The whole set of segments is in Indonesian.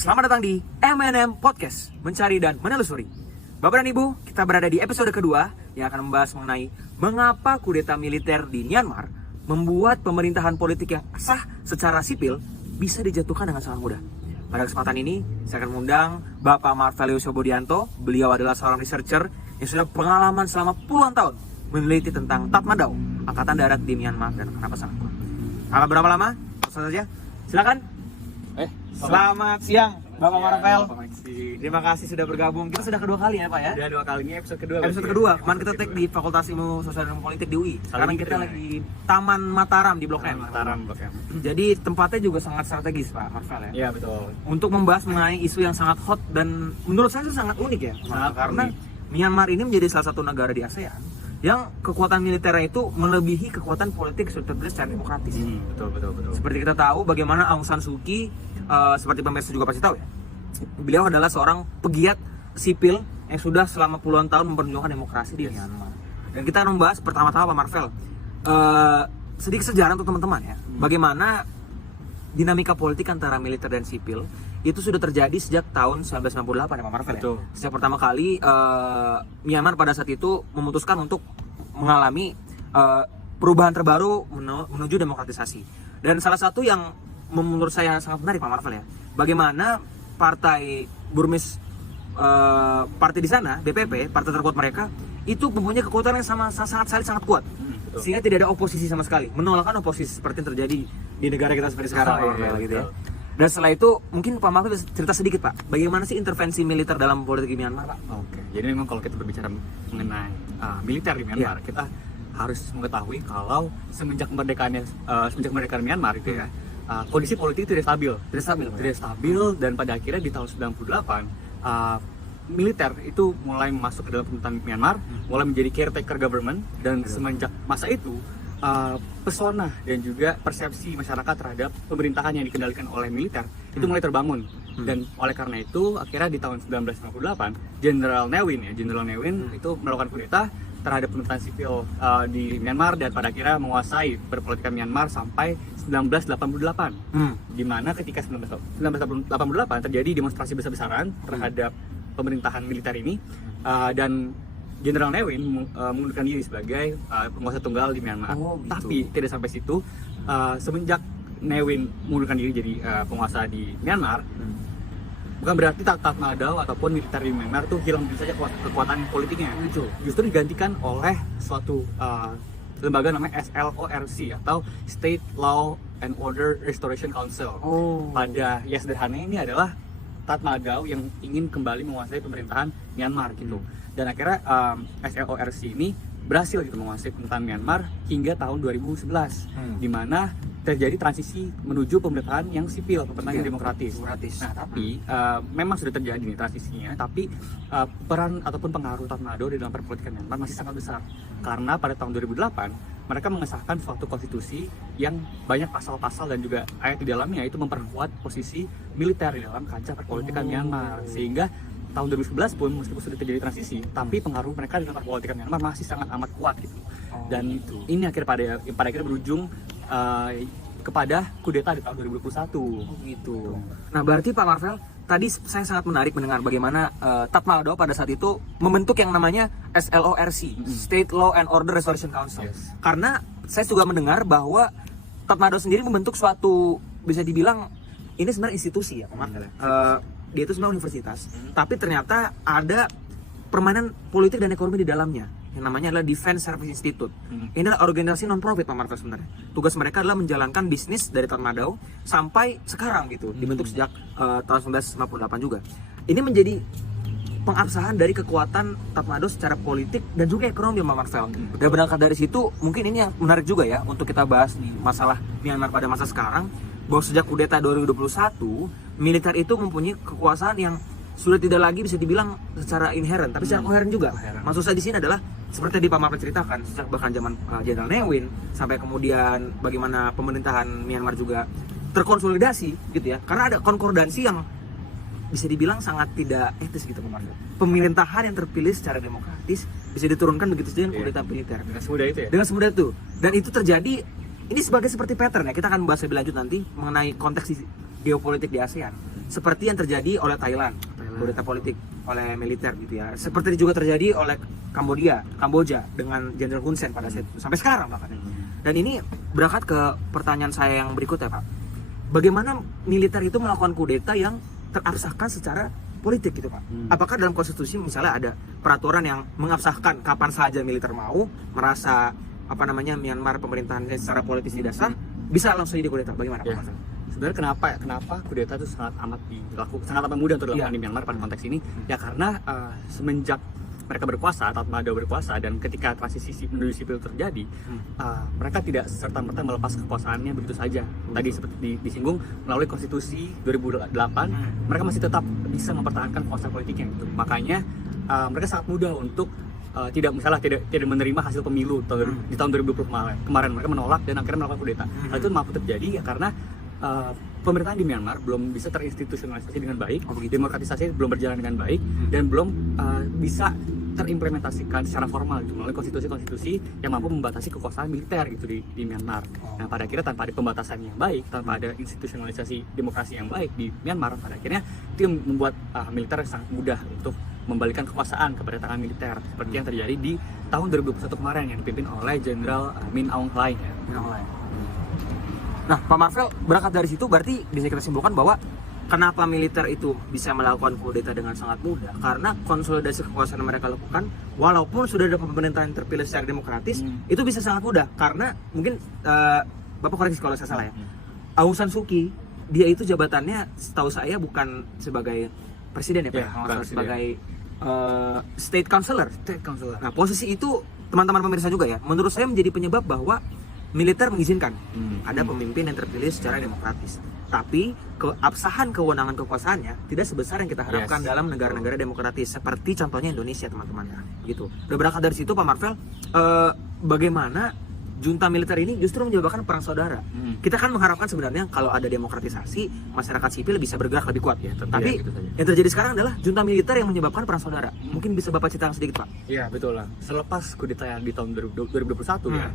Selamat datang di MNM Podcast, mencari dan menelusuri. Bapak dan Ibu, kita berada di episode kedua yang akan membahas mengenai mengapa kudeta militer di Myanmar membuat pemerintahan politik yang sah secara sipil bisa dijatuhkan dengan sangat mudah. Pada kesempatan ini, saya akan mengundang Bapak Marvelius Sobodianto. Beliau adalah seorang researcher yang sudah pengalaman selama puluhan tahun meneliti tentang Tatmadaw, Angkatan Darat di Myanmar dan kenapa sangat kuat. Selama berapa lama? Langsung saja, silakan. Selamat siang, Bapak Marvel. Terima kasih sudah bergabung. Kita sudah kedua kali ya, Pak ya? Sudah dua kali, ini episode kedua. Episode kedua. Kemarin kita take di Fakultas Ilmu Sosial dan Politik di UI. Sekarang kita lagi Taman Mataram di Blok M. Mataram, Blok M. Jadi tempatnya juga sangat strategis, Pak Marvel ya? Iya, betul. Untuk membahas mengenai isu yang sangat hot dan menurut saya itu sangat unik ya. Karena Myanmar ini menjadi salah satu negara di ASEAN yang kekuatan militernya itu melebihi kekuatan politik secara demokratis. Betul. Seperti kita tahu bagaimana Aung San Suu Kyi, seperti pemirsa juga pasti tahu ya, beliau adalah seorang pegiat sipil yang sudah selama puluhan tahun memperjuangkan demokrasi di Myanmar. Dan kita akan membahas pertama-tama Pak Marvel, sedikit sejarah untuk teman-teman ya, bagaimana dinamika politik antara militer dan sipil itu sudah terjadi sejak tahun 1998 ya Pak Marvel ya. Sejak pertama kali Myanmar pada saat itu memutuskan untuk mengalami perubahan terbaru menuju demokratisasi. Dan salah satu yang menurut saya sangat menarik Pak Marvel ya, bagaimana partai Burmese partai di sana, BPP, partai terkuat mereka itu mempunyai kekuatan yang sangat kuat. Sehingga tidak ada oposisi sama sekali, menolakkan oposisi seperti yang terjadi di negara kita seperti sekarang gitu ya. Dan setelah itu mungkin Pak Marvel cerita sedikit Pak, bagaimana sih intervensi militer dalam politik di Myanmar Pak? Oke, jadi memang kalau kita berbicara mengenai militer di Myanmar, kita harus mengetahui kalau semenjak kemerdekaan Myanmar itu ya, kondisi politik tidak stabil dan pada akhirnya di tahun 98 militer itu mulai masuk ke dalam pemerintahan Myanmar, mulai menjadi caretaker government, dan semenjak masa itu pesona dan juga persepsi masyarakat terhadap pemerintahan yang dikendalikan oleh militer itu mulai terbangun. Dan oleh karena itu akhirnya di tahun 1998 Jenderal Ne Win itu melakukan kudeta terhadap pemerintahan sipil di Myanmar dan pada akhirnya menguasai berpolitik Myanmar sampai 1988. Di mana ketika 1988 terjadi demonstrasi besar-besaran terhadap pemerintahan militer ini, dan Jenderal Ne Win mengundurkan diri sebagai penguasa tunggal di Myanmar. Tapi tidak sampai situ, semenjak Ne Win mengundurkan diri jadi penguasa di Myanmar, bukan berarti Tatmadaw ataupun militer di Myanmar itu hilang begitu saja kekuatan politiknya. Justru digantikan oleh suatu lembaga namanya SLORC atau State Law and Order Restoration Council. Pada sederhana ini adalah Tatmadaw yang ingin kembali menguasai pemerintahan Myanmar gitu. Dan akhirnya SLORC ini berhasil gitu menguasai pemerintahan Myanmar hingga tahun 2011, di mana terjadi transisi menuju pemerintahan yang sipil, pemerintahan yang demokratis. Nah, tapi memang sudah terjadi nih transisinya, tapi peran ataupun pengaruh Tatmadaw di dalam perpolitikan Myanmar masih sangat besar. Karena pada tahun 2008 mereka mengesahkan suatu konstitusi yang banyak pasal-pasal dan juga ayat di dalamnya itu memperkuat posisi militer di dalam kancah perpolitikan Myanmar, sehingga tahun 2011 pun meskipun sudah terjadi transisi, tapi pengaruh mereka dalam perpolitikan Myanmar masih sangat amat kuat gitu. Dan ini pada akhirnya berujung kepada kudeta di tahun 2021 gitu. Nah, berarti Pak Marvel, tadi saya sangat menarik mendengar bagaimana Tatmadaw pada saat itu membentuk yang namanya SLORC, State Law and Order Restoration Council. Karena saya juga mendengar bahwa Tatmadaw sendiri membentuk suatu, bisa dibilang ini sebenarnya institusi ya Pak Marvel. Dia itu sebenarnya universitas, tapi ternyata ada permainan politik dan ekonomi di dalamnya yang namanya adalah Defense Service Institute. Ini adalah organisasi non-profit Pak Marvel sebenarnya. Tugas mereka adalah menjalankan bisnis dari Tatmadaw sampai sekarang gitu, dibentuk sejak tahun 1958 juga. Ini menjadi pengabsahan dari kekuatan Tatmadaw secara politik dan juga ekonomi Pak Marvel. Dan berangkat dari situ, mungkin ini yang menarik juga ya untuk kita bahas di masalah Myanmar pada masa sekarang, bahwa sejak kudeta 2021 militer itu mempunyai kekuasaan yang sudah tidak lagi bisa dibilang secara inherent, tapi secara koheren juga. Maksud saya di sini adalah seperti di Pak Marvel ceritakan, sejak bahkan zaman Jenderal Ne Win sampai kemudian bagaimana pemerintahan Myanmar juga terkonsolidasi gitu ya, karena ada konkordansi yang bisa dibilang sangat tidak etis gitu Pak Marvel. Pemerintahan yang terpilih secara demokratis bisa diturunkan begitu saja dengan kudeta militer. Dengan semudah itu ya? Dengan semudah itu. Dan itu terjadi, ini sebagai seperti pattern ya. Kita akan bahas lebih lanjut nanti mengenai konteks geopolitik di ASEAN, seperti yang terjadi oleh Thailand, kudeta politik oleh militer gitu ya. Seperti juga terjadi oleh Kamboja dengan Jenderal Hun Sen pada saat itu, sampai sekarang bahkan. Dan ini berangkat ke pertanyaan saya yang berikutnya, Pak. Bagaimana militer itu melakukan kudeta yang terabsahkan secara politik gitu, Pak? Apakah dalam konstitusi misalnya ada peraturan yang mengabsahkan kapan saja militer mau merasa Myanmar pemerintahannya secara politis tidak sah, bisa langsung dikudeta? Bagaimana, Pak? Sebenarnya kenapa kudeta itu sangat amat mudah untuk dilakukan di Myanmar pada konteks ini? Ya karena semenjak mereka berkuasa, Tatmadaw berkuasa, dan ketika transisi menuju sipil terjadi, mereka tidak serta-merta melepas kekuasaannya begitu saja. Tadi seperti disinggung, melalui konstitusi 2008, mereka masih tetap bisa mempertahankan kekuasaan politiknya. Gitu. Makanya mereka sangat mudah untuk tidak menerima hasil pemilu di tahun 2020 kemarin. Mereka menolak dan akhirnya melakukan kudeta. Hal itu mampu terjadi ya karena pemerintahan di Myanmar belum bisa terinstitusionalisasi dengan baik, demokratisasi belum berjalan dengan baik, dan belum bisa terimplementasikan secara formal gitu, melalui konstitusi yang mampu membatasi kekuasaan militer gitu di Myanmar. Nah, pada akhirnya tanpa ada pembatasan yang baik, tanpa ada institusionalisasi demokrasi yang baik di Myanmar, pada akhirnya itu yang membuat militer sangat mudah untuk membalikan kekuasaan kepada tangan militer, seperti yang terjadi di tahun 2021 kemarin yang dipimpin oleh Jenderal Min Aung Hlaing. Nah, Pak Marvel, berangkat dari situ berarti bisa kita simpulkan bahwa kenapa militer itu bisa melakukan kudeta dengan sangat mudah, karena konsolidasi kekuasaan yang mereka lakukan walaupun sudah ada pemerintahan terpilih secara demokratis, itu bisa sangat mudah karena mungkin Bapak koreksi kalau saya salah ya, Aung San Suu Kyi dia itu jabatannya setahu saya bukan sebagai presiden ya Pak, sebagai state councilor. Nah, posisi itu teman-teman pemirsa juga ya, menurut saya menjadi penyebab bahwa militer mengizinkan ada pemimpin yang terpilih secara demokratis, tapi keabsahan kewenangan kekuasaannya tidak sebesar yang kita harapkan dalam negara-negara demokratis seperti contohnya Indonesia, teman-teman ya. Gitu. Udah berangkat dari situ Pak Marvel, bagaimana junta militer ini justru menyebabkan perang saudara. Kita kan mengharapkan sebenarnya kalau ada demokratisasi, masyarakat sipil bisa bergerak lebih kuat ya. Tapi yang terjadi sekarang adalah junta militer yang menyebabkan perang saudara. Mungkin bisa Bapak ceritakan sedikit, Pak? Iya, betul lah. Selepas kudeta yang di tahun 2021 ya,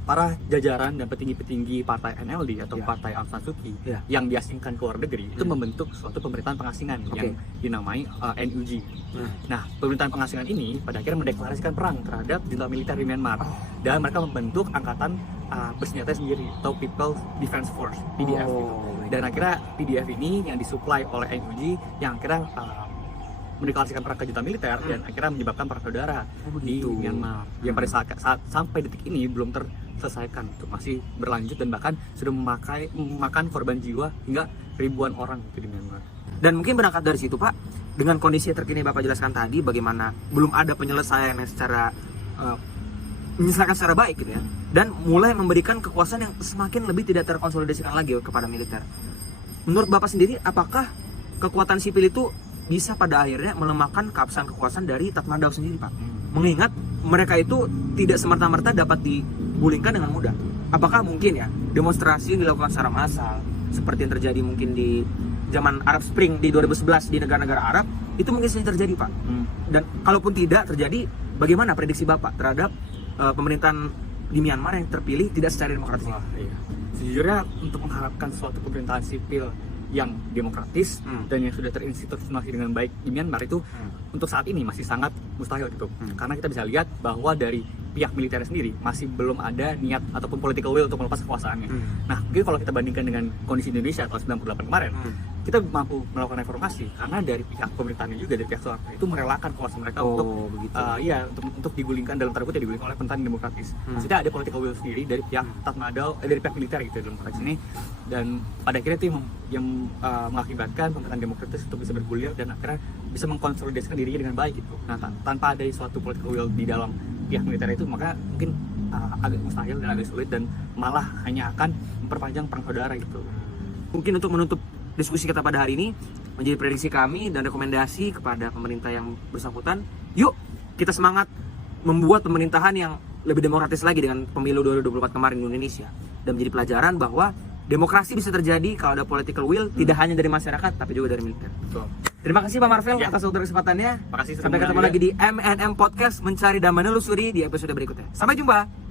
para jajaran dan petinggi-petinggi partai NLD atau partai Aung San Suu Kyi yang diasingkan ke luar negeri itu membentuk suatu pemerintahan pengasingan yang dinamai NUG. Nah, pemerintahan pengasingan ini pada akhirnya mendeklarasikan perang terhadap junta militer di Myanmar, dan mereka membentuk angkatan bersenjata sendiri atau People Defense Force (PDF). Dan akhirnya PDF ini yang disuplai oleh NUG yang akhirnya mendeklarasikan perang ke junta militer dan akhirnya menyebabkan perang saudara di Myanmar yang pada saat sampai detik ini belum terselesaikan, itu masih berlanjut dan bahkan sudah memakan korban jiwa hingga ribuan orang di Myanmar. Dan mungkin berangkat dari situ Pak, dengan kondisi terkini Bapak jelaskan tadi bagaimana belum ada penyelesaian yang secara menyelesaikan secara baik gitu ya, dan mulai memberikan kekuasaan yang semakin lebih tidak terkonsolidasikan lagi kepada militer. Menurut Bapak sendiri, apakah kekuatan sipil itu bisa pada akhirnya melemahkan keabsahan kekuasaan dari Tatmadaw sendiri, Pak? Mengingat mereka itu tidak semerta-merta dapat digulingkan dengan mudah. Apakah mungkin ya demonstrasi yang dilakukan secara massal seperti yang terjadi mungkin di zaman Arab Spring di 2011 di negara-negara Arab itu mungkin saja terjadi, Pak? Dan kalaupun tidak terjadi, bagaimana prediksi Bapak terhadap pemerintahan di Myanmar yang terpilih tidak secara demokratis? Sejujurnya untuk mengharapkan suatu pemerintahan sipil yang demokratis dan yang sudah terinstitusionalisasi dengan baik di Myanmar itu untuk saat ini masih sangat mustahil gitu. Karena kita bisa lihat bahwa dari pihak militer sendiri masih belum ada niat ataupun political will untuk melepas kekuasaannya. Nah, mungkin kalau kita bandingkan dengan kondisi Indonesia tahun 98 kemarin, kita mampu melakukan reformasi karena dari pihak pemerintahan juga dari pihak Soeharto itu merelakan kekuasaan mereka untuk digulingkan dalam tanda kutip digulingkan oleh pemerintahan demokratis. Maksudnya ada political will sendiri dari pihak Tatmadaw, dari pihak militer gitu dalam konteks ini, dan pada akhirnya itu yang mengakibatkan pemerintahan demokratis untuk bisa bergulir dan akhirnya bisa mengkonsolidasikan dirinya dengan baik gitu. Nah, tanpa ada suatu political will di dalam pihak militer itu, maka mungkin agak mustahil dan agak sulit dan malah hanya akan memperpanjang perang saudara gitu. Mungkin untuk menutup diskusi kita pada hari ini menjadi prediksi kami dan rekomendasi kepada pemerintah yang bersangkutan, yuk kita semangat membuat pemerintahan yang lebih demokratis lagi dengan pemilu 2024 kemarin di Indonesia, dan menjadi pelajaran bahwa demokrasi bisa terjadi kalau ada political will, tidak hanya dari masyarakat tapi juga dari militer. Terima kasih Pak Marvel atas waktu kesempatannya. Makasih. Sampai ketemu lagi di MNM Podcast, mencari dan menelusuri di episode berikutnya. Sampai jumpa.